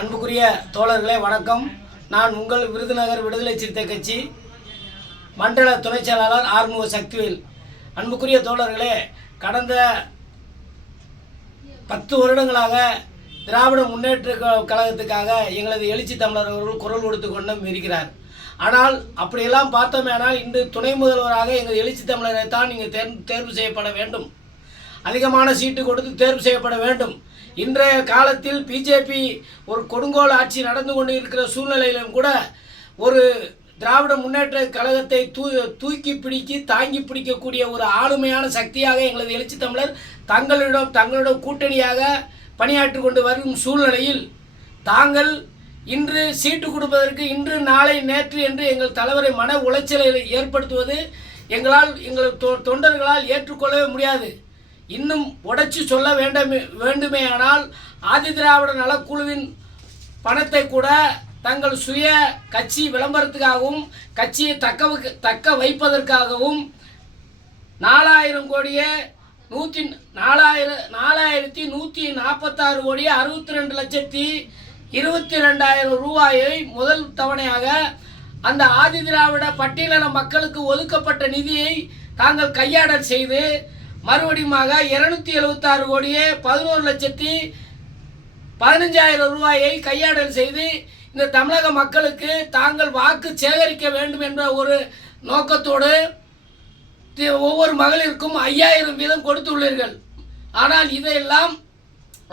அன்புக்குரிய தோழர்களே வணக்கம். நான் உங்கள் விருதுநகர் விடுதலை சிறுத்தை கட்சி மண்டல துணை செயலாளர் ஆறுமுக சக்திவேல். அன்புக்குரிய தோழர்களே, கடந்த 10 வருடங்களாக திராவிட முன்னேற்ற கழகத்துக்காக எங்களது எழுச்சி தமிழர் அவர்கள் குரல் கொடுத்து கொண்டும் இருக்கிறார். ஆனால் அப்படியெல்லாம் பார்த்தோமேனால் இன்று துணை முதல்வராக எங்கள் எழுச்சி தமிழரை தான் நீங்கள் தேர்வு செய்யப்பட வேண்டும், அதிகமான சீட்டு கொடுத்து தேர்வு செய்யப்பட வேண்டும். இன்றைய காலத்தில் பிஜேபி ஒரு கொடுங்கோல் ஆட்சி நடந்து கொண்டு இருக்கிற சூழ்நிலையிலும் கூட ஒரு திராவிட முன்னேற்ற கழகத்தை தூக்கி பிடிக்கி தாங்கி பிடிக்கக்கூடிய ஒரு ஆளுமையான சக்தியாக எங்களது எழுச்சி தமிழர் தங்களிடம் கூட்டணியாக பணியாற்றி கொண்டு வரும் சூழ்நிலையில் தாங்கள் இன்று சீட்டு கொடுப்பதற்கு இன்று நாளை நேற்று என்று எங்கள் தலைவரை மன உளைச்சலை ஏற்படுத்துவது எங்கள் தொண்டர்களால் ஏற்றுக்கொள்ளவே முடியாது. இன்னும் உடைச்சி சொல்ல வேண்டுமேயானால் ஆதி திராவிட நலக்குழுவின் பணத்தை கூட தங்கள் சுய கட்சி விளம்பரத்துக்காகவும் கட்சியை தக்க வைப்பதற்காகவும் 4000 கோடியே 4146 கோடியே 62,22,000 ரூபாயை முதல் தவணையாக அந்த ஆதி திராவிட பட்டியலின மக்களுக்கு ஒதுக்கப்பட்ட நிதியை தாங்கள் கையாடல் செய்து மறுபடியுமாக 276 கோடியே 11,15,000 ரூபாயை கையாடல் செய்து இந்த தமிழக மக்களுக்கு தாங்கள் வாக்கு சேகரிக்க வேண்டும் என்ற ஒரு நோக்கத்தோடு ஒவ்வொரு மகளிருக்கும் 5000 வீதம் கொடுத்துள்ளீர்கள். ஆனால் இதையெல்லாம்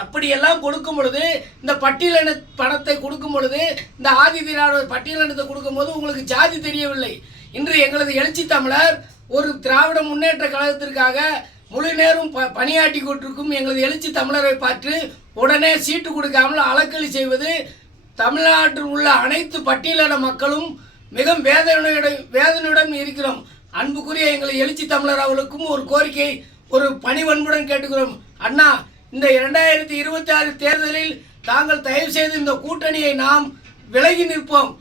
அப்படியெல்லாம் கொடுக்கும் பொழுது, இந்த பட்டியலின பணத்தை கொடுக்கும் பொழுது, இந்த ஆதி திராவிட பட்டியலினத்தை கொடுக்கும்போது உங்களுக்கு ஜாதி தெரியவில்லை. இன்று எங்களது எழுச்சி தமிழர் ஒரு திராவிட முன்னேற்ற கழகத்திற்காக முழு நேரம் பணியாற்றி கொண்டிருக்கும் எங்களது எழுச்சி தமிழரை பார்த்து உடனே சீட்டு கொடுக்காமல் அலக்கலி செய்வது தமிழ்நாட்டில் உள்ள அனைத்து பட்டியலின மக்களும் மிக வேதனையுடன் இருக்கிறோம். அன்புக்குரிய எங்கள் எழுச்சி தமிழர் அவர்களுக்கும் ஒரு கோரிக்கை, ஒரு பணிவன்புடன் கேட்டுக்கிறோம். அண்ணா, இந்த 2026 தேர்தலில் தாங்கள் தயவு செய்து இந்த கூட்டணியை நாம் விலகி நிற்போம்.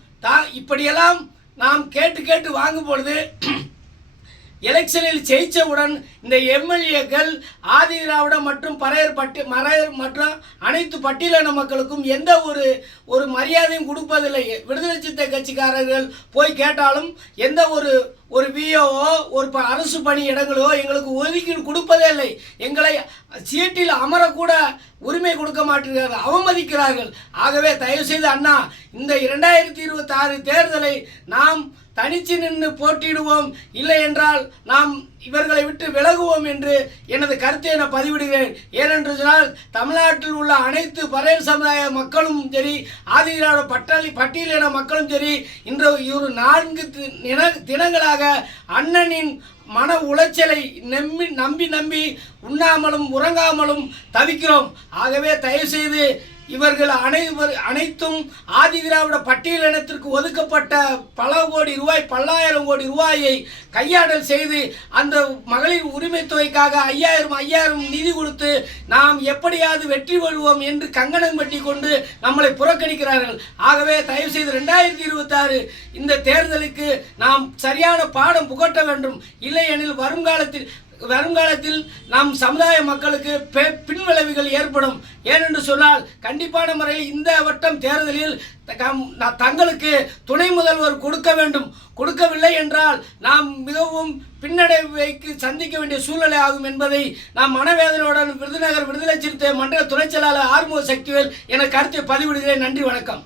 இப்படியெல்லாம் நாம் கேட்டு வாங்கும் பொழுது எலெக்ஷனில் ஜெயித்தவுடன் இந்த எம்எல்ஏக்கள் ஆதி திராவிட மற்றும் மறையர் மற்றும் அனைத்து பட்டியலின மக்களுக்கும் எந்த ஒரு மரியாதையும் கொடுப்பதில்லை. விடுதலை சிறுத்தை கட்சிக்காரர்கள் போய் கேட்டாலும் எந்த ஒரு விஓஓ ஒரு அரசு பணி இடங்களோ எங்களுக்கு ஒதுக்கீடு கொடுப்பதே இல்லை. எங்களை சீட்டில் அமரக்கூட உரிமை கொடுக்க மாட்டேங்கிறார்கள், அவமதிக்கிறார்கள். ஆகவே தயவுசெய்து அண்ணா, இந்த 2026 தேர்தலை நாம் தனிச்சு நின்று போட்டியிடுவோம், இல்லை என்றால் நாம் இவர்களை விட்டு விலகுவோம் என்று எனது கருத்தை நான் பதிவிடுகிறேன். ஏனென்று சொன்னால் தமிழ்நாட்டில் உள்ள அனைத்து பறையர் சமுதாய மக்களும் சரி, ஆதி திராவிட பட்டியலின மக்களும் சரி, இன்று 4 தினங்களாக அண்ணனின் மன உளைச்சலை நம்பி உண்ணாமலும் உறங்காமலும் தவிக்கிறோம். ஆகவே தயவுசெய்து இவர்கள் அனைத்தும் ஆதி திராவிட பட்டியலினத்திற்கு ஒதுக்கப்பட்ட பல கோடி ரூபாய், 10,000 கோடி ரூபாயை கையாடல் செய்து அந்த மகளிர் உரிமை தொகைக்காக 5000 நிதி கொடுத்து நாம் எப்படியாவது வெற்றி பெறுவோம் என்று கங்கணம் கட்டி கொண்டு நம்மளை புறக்கணிக்கிறார்கள். ஆகவே தயவு செய்து 2026 இந்த தேர்தலுக்கு நாம் சரியான பாடம் புகட்ட வேண்டும். இல்லையெனில் வருங்காலத்தில் நம் சமுதாய மக்களுக்கு பின்விளைவுகள் ஏற்படும். ஏனென்று சொன்னால் கண்டிப்பான முறையில் இந்த வட்டம் தேர்தலில் தங்களுக்கு துணை முதல்வர் கொடுக்க வேண்டும். கொடுக்கவில்லை என்றால் நாம் மிகவும் பின்னடைவைக்கு சந்திக்க வேண்டிய சூழ்நிலை ஆகும் என்பதை நாம் மனவேதனையுடன் விருதுநகர் விடுதலை சிறுத்தை மண்டல துணை செயலாளர் ஆறுமுக சக்திவேல் என கருத்தை பதிவிடுகிறேன். நன்றி, வணக்கம்.